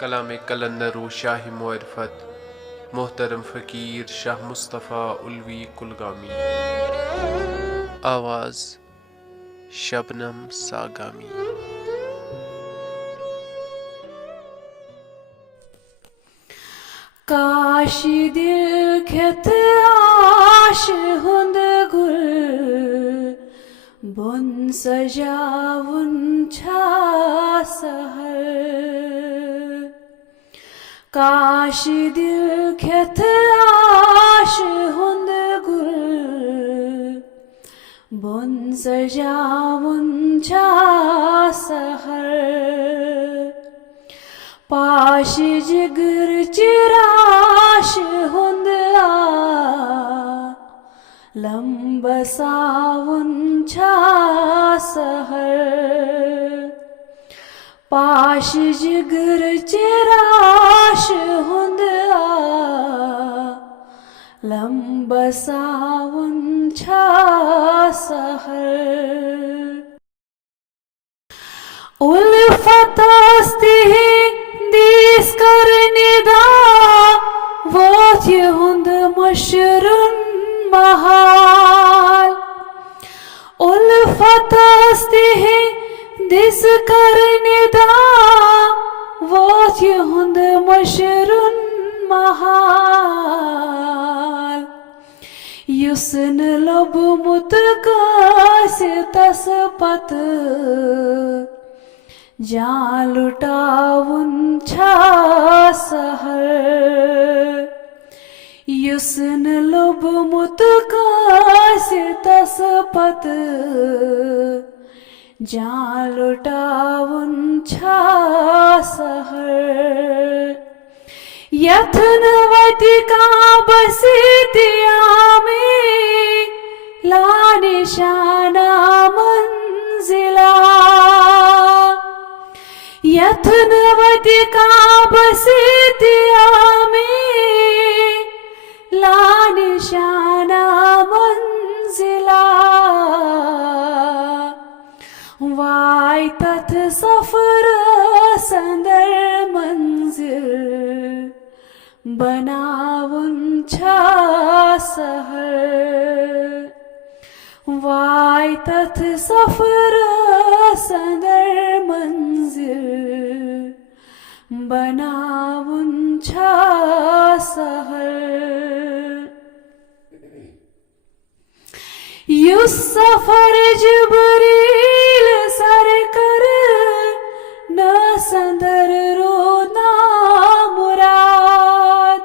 कलाम कलंदर व शाही मुअरफत मोहतरम फ़कीर शाह मुस्तफ़ा उल्वी कुलगामी। आवाज़ शबनम सागामी। काश दिल खेत आश हुंद गुल बुन सजावुन छा सहर। काश दिल खेत आश हुंद गुल बुन सजावुन छा सहर। पाश जिगर चिराश हुंद लंब सावन छा सहर। पाश जिगर चिराश हुंद लंब सावन छा सहर। उल्फतस्ती दिस करने दा वोथ ये हुंद मशरुन महाल। उल्फतस्ती दिस करने दा वोथ ये हुंद मशरुन महाल। युसन लब मुतकासे तस पत जान लुटावुन छा सहर। युसन लब मुतकासे तस पत जान लुटावुन छा सहर। यथन वतिका बसीतिया में ला निशाना मंजिला। यथन वतिका बसीतिया में ला निशाना मंजिला। वाई तथ सफर संदर मंजिल बनावुन छा सहर। वाई तथ सफर संदर मंजिल बनावुन छा सहर। युस सफर जिबरील सर कर न संदर रोना मुराद।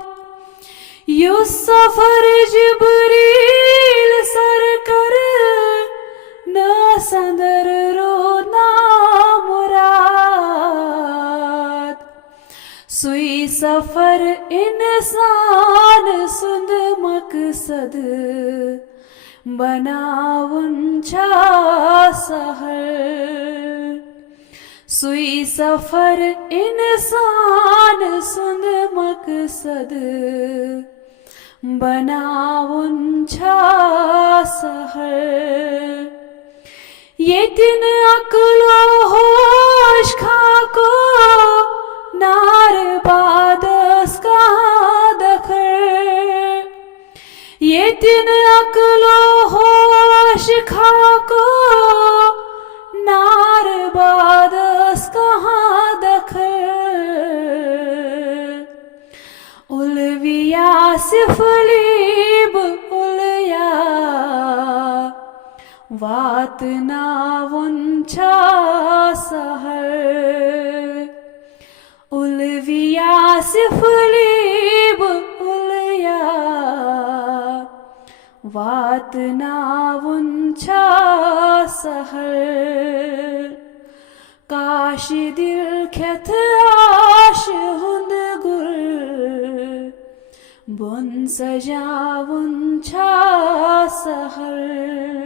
युस सफर जिबरील सर कर न संदर रोना मुराद। सुई सफर इंसान सुंद मकसद बनावुन छा सहर। सुई सफर इंसान सुंद मकसद बनावुन छा सहर। ये दिन अक्लो होश खाको नार बादस का दखर। ये दिन अक्लो होश खाको नार बादस कहाँ दखर। उलविया सिफलीब उलया वात नावुन छा सहर। उलविया सिफलीब उलया वात नावुन छा सहर। काश दिल खेत आश हुंद गुल बुन सजावुन छा सहर।